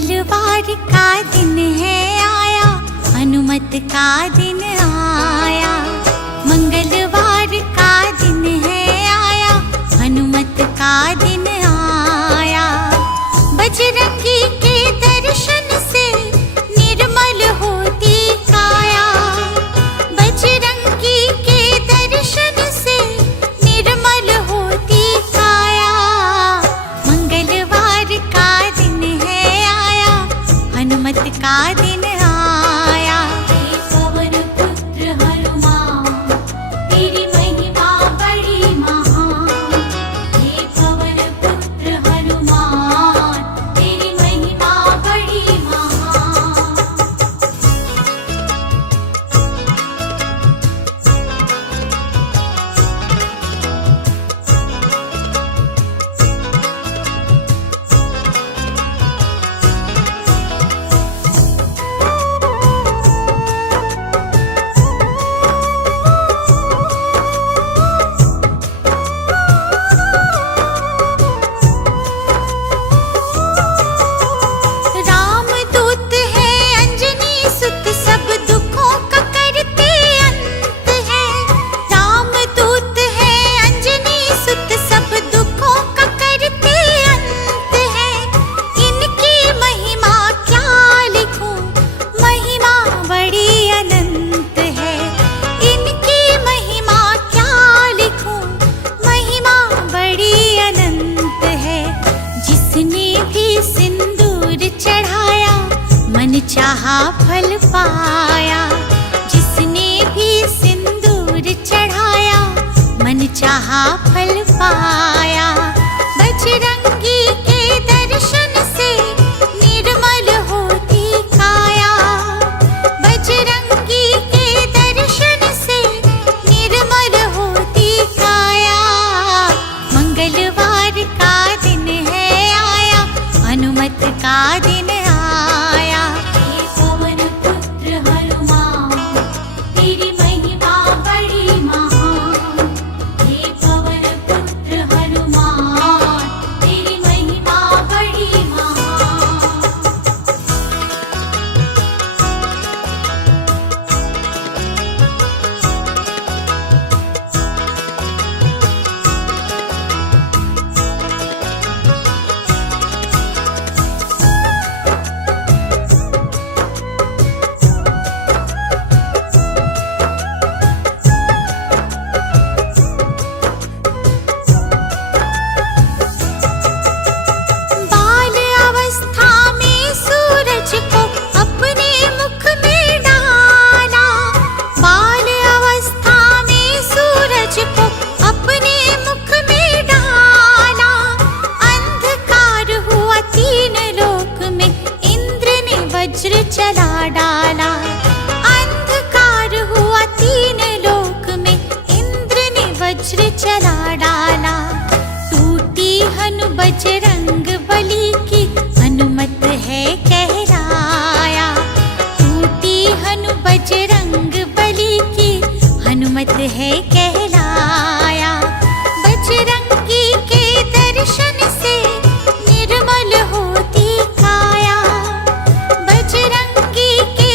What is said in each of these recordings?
मंगलवार का दिन है आया, हनुमत का दिन आया। मंगलवार का दिन है आया, हनुमत का दिन आया। बजरंगी के दर्शन से निर्मल होती काया। बजरंगी के दर्शन से निर्मल होती काया। मंगलवार का दिन है आया, हनुमत का दिन आया। हे पवन पुत्र हनुमान, तेरी महिमा बड़ी महान। हे पवन पुत्र हनुमान, तेरी महिमा बड़ी महान। रामदूत है अंजनी सुत, सब दुखों का करते अंत है। रामदूत है अंजनी सुत, सब दुखों का करते अंत है। इनकी महिमा क्या लिखूं, महिमा बड़ी अनंत है। इनकी महिमा क्या लिखूं, महिमा बड़ी अनंत है। जिसने भी सिंदूर चढ़ाया, मन चाहा फल पाया। जिसने भी सिंदूर चढ़ाया, मन चाहा फल पाया। बजरंगी के दर्शन से निर्मल होती काया। बजरंगी के दर्शन से निर्मल होती काया। मंगलवार का दिन है आया, हनुमत का दिन आया। हे पवन पुत्र हनुमान, तेरी महिमा बड़ी महान। हे पवन पुत्र हनुमान, तेरी महिमा बड़ी महान। बाल अवस्था में सूरज को अपने मुख में डाला। बाल अवस्था में सूरज को अपने मुख में डाला। अंधकार हुआ तीन लोक में, इंद्र ने वज्र चला डाला। अंधकार हुआ तीन लोक में, इंद्र ने वज्र चला डाला। टूटी हनु बजरंग बली की, हनुमत है कहलाया। टूटी हनु बजरंग बली की, हनुमत है कहलाया। बजरंगी के दर्शन से निर्मल होती काया। बजरंगी के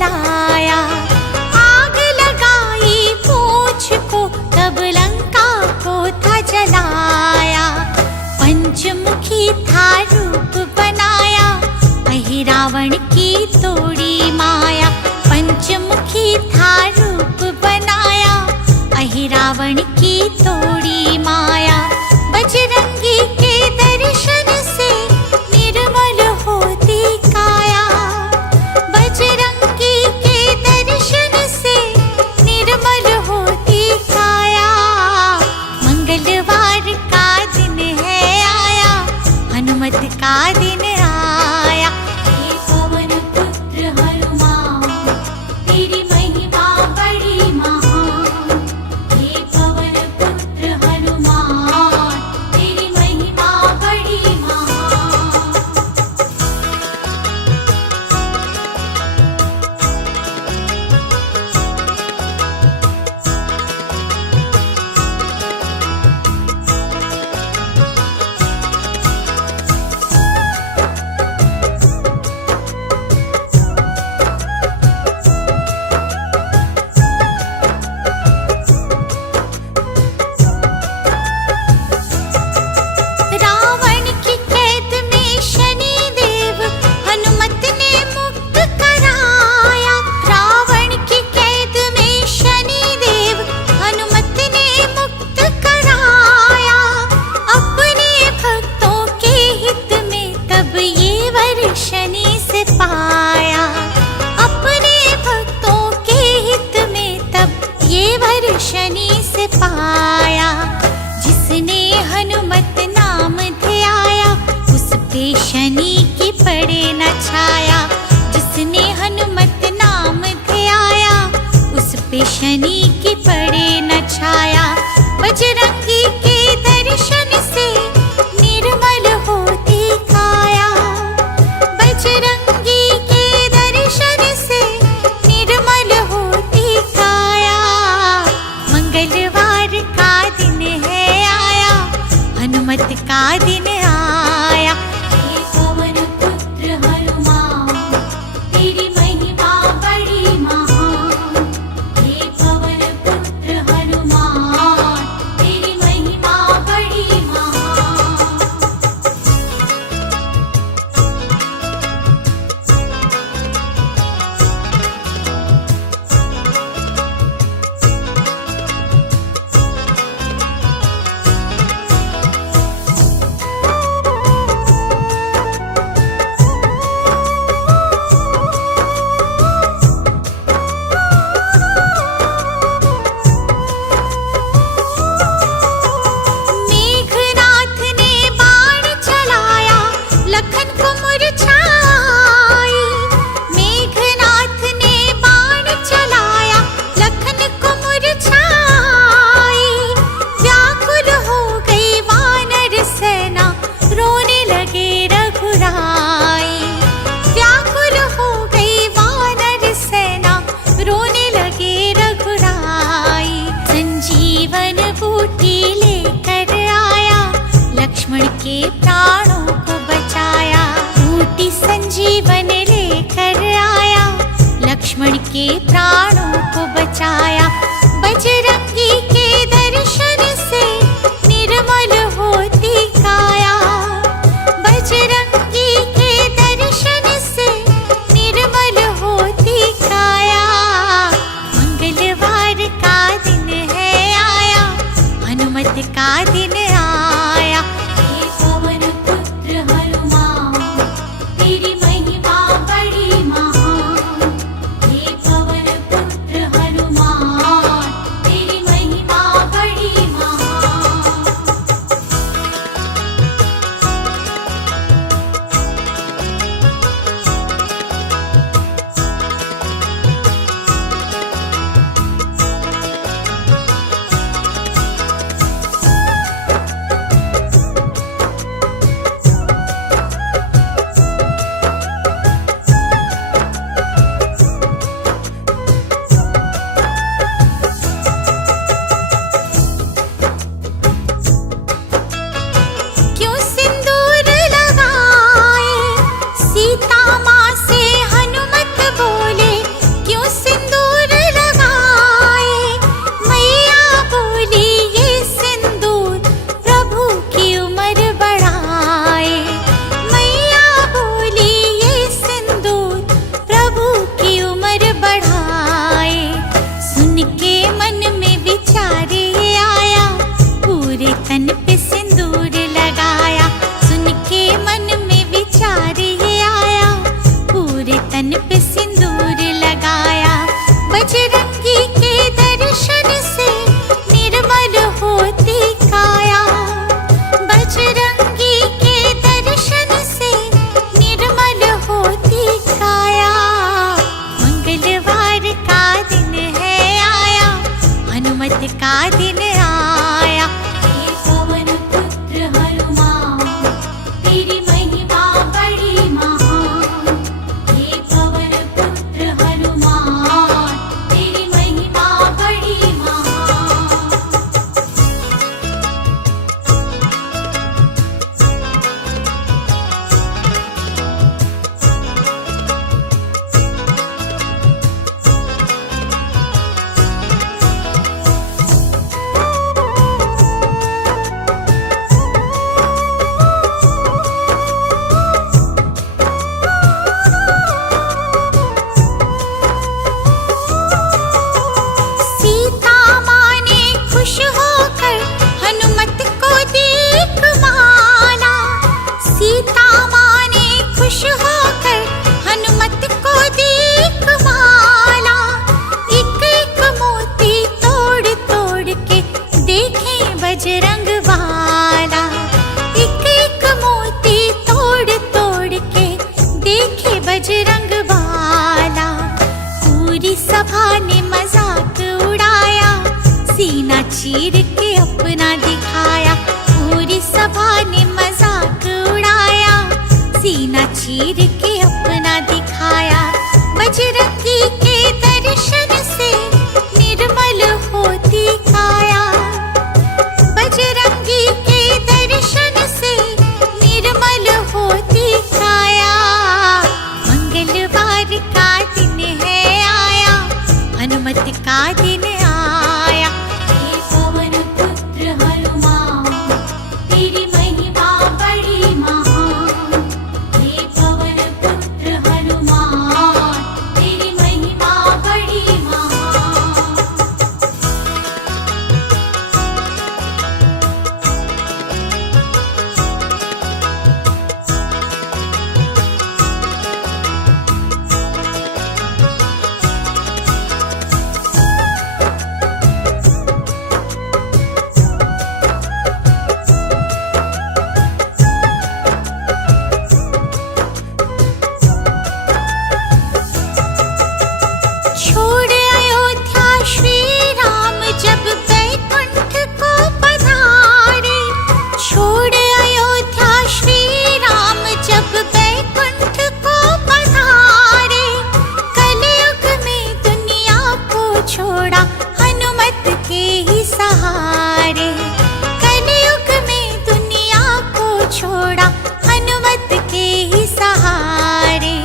बनाया। आग लगाई पूंछ को तब लंका को था जलाया। पंचमुखी था रूप बनाया, अहि रावण की तोड़ी माया। पंचमुखी था रूप बनाया, अहि रावण की तोड़ी माया। बजरंगी के दर्शन से निर्मल होती काया। बजरंगी के दर्शन से निर्मल होती काया। मंगलवार का दिन है आया, हनुमत का दिन आया। हे पवन पुत्र हनुमान, तेरी महिमा बड़ी महान। हे पवन पुत्र हनुमान, तेरी महिमा बड़ी महान। रावण की कैद में शनि देव हनुमत ने मुक्त कराया। रावण की कैद में शनि देव हनुमत ने मुक्त कराया। अपने भक्तों के हित में तब ये वर शनि से पाया। अपने भक्तों के हित में तब ये वर शनि से पाया। जिसने हनुमत नाम ध्याया, उस पे शनि की पड़े न छाया। जिसने हनुमत नाम ध्याया, उस पे शनि की पड़े न छाया। बजरंगी के दर्शन से निर्मल होती काया। बजरंगी के दर्शन से निर्मल होती काया। मंगलवार का दिन है आया, हनुमत का दिन आया। हे पवन पुत्र हनुमान, तेरी महिमा बड़ी महान। हे पवन पुत्र हनुमान, तेरी महिमा बड़ी महान। मेघनाथ ने बाण चलाया, लखन को मुरझाई। मेघनाथ ने बाण चलाया, लखन को मुरझाई। व्याकुल हो गई वानर सेना, रोने लगे रघुराई। व्याकुल हो गई वानर सेना, रोने लगे रघुराई। संजीवन बूटी लेकर आया, लक्ष्मण के प्राणों को बचाया। बूटी संजीवन लेकर आया, लक्ष्मण के प्राणों को बचाया। बजरंगी के दर्शन से निर्मल होती काया। बजरंगी के दर्शन से निर्मल होती काया। मंगलवार का दिन है आया, हनुमत का दिन आया। हे पवन पुत्र हनुमान, तेरी महिमा बड़ी महान। हे पवन पुत्र हनुमान, सभा ने मजाक उड़ाया, सीना चीर के अपना दिखाया। पूरी सभा ने मजाक उड़ाया, सीना चीर के अपना दिखाया। बजरंगी के दर्शन से निर्मल होती काया, बजरंगी के दर्शन से निर्मल होती काया। मंगलवार का दिन है आया, हनुमत का दिन आया। हे पवन पुत्र हनुमान, तेरी महिमा बड़ी महान। हे पवन पुत्र हनुमान, तेरी महिमा बड़ी महान। छोड़ अयोध्या श्री राम जब बैकुंठ को पधारे, छोड़ अयोध्या श्री राम जब बैकुंठ को पधारे। कलयुग में दुनिया को छोड़ा हनुमत के ही सहारे, कलयुग में दुनिया को छोड़ा हनुमत के ही सहारे।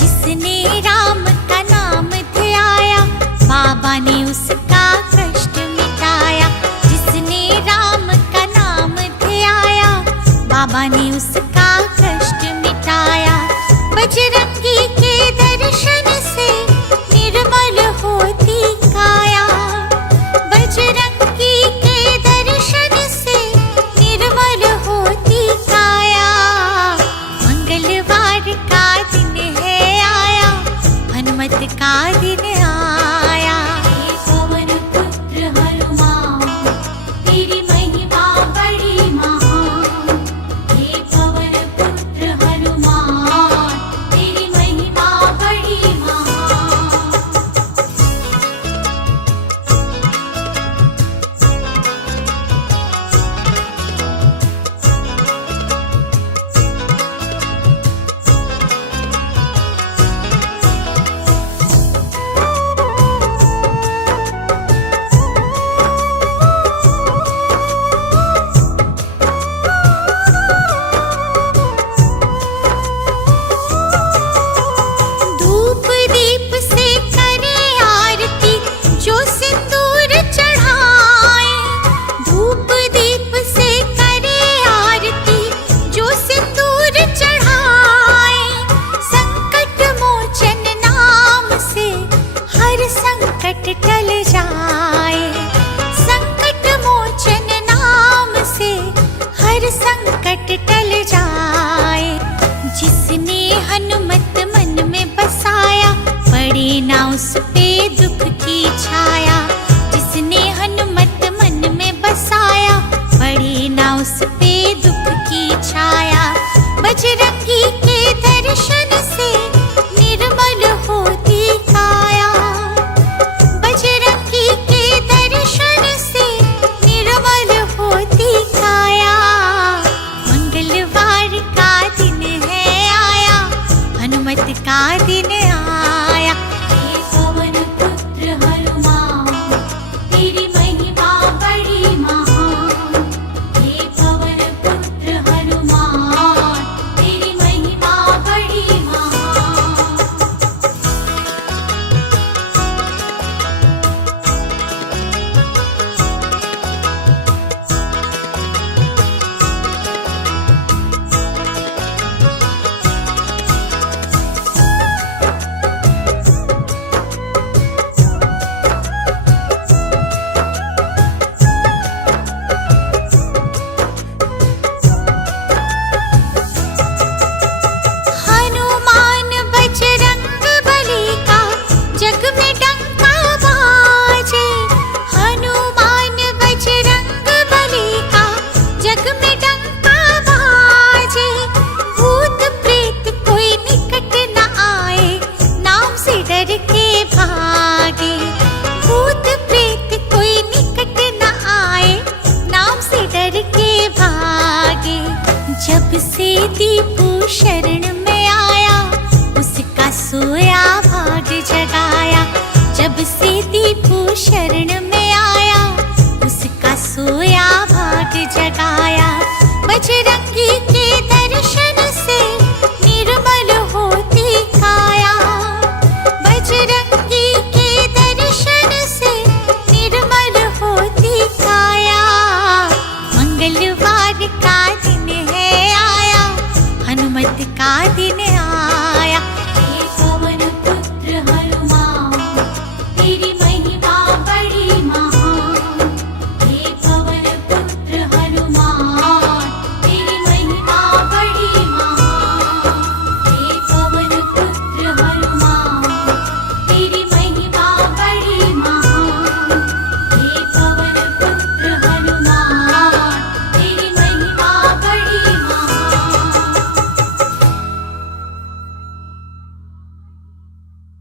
जिसने राम का नाम ध्याया, बाबा ने उसका कष्ट मिटाया। जिसने राम का नाम ध्याया, बाबा ने उसका कष्ट मिटाया। बजरंगी के दर्शन से निर्मल होती काया, बजरंगी के दर्शन से निर्मल होती काया। मंगलवार का दिन है आया, हनुमत का दिन आया। हे पवन पुत्र हनुमान, तेरी महिमा बड़ी महान। हे पवन पुत्र हनुमान, तेरी महिमा बड़ी महान। धूप दीप से करे आरती जो सिंदूर चढ़ाए, धूप दीप से करे आरती जो सिंदूर चढ़ाए। संकट मोचन नाम से हर संकट टल जाए, संकट मोचन नाम से हर संकट टल जाए। जिसने हनुमत मन में बसाया, पड़े ना उस पे दुख की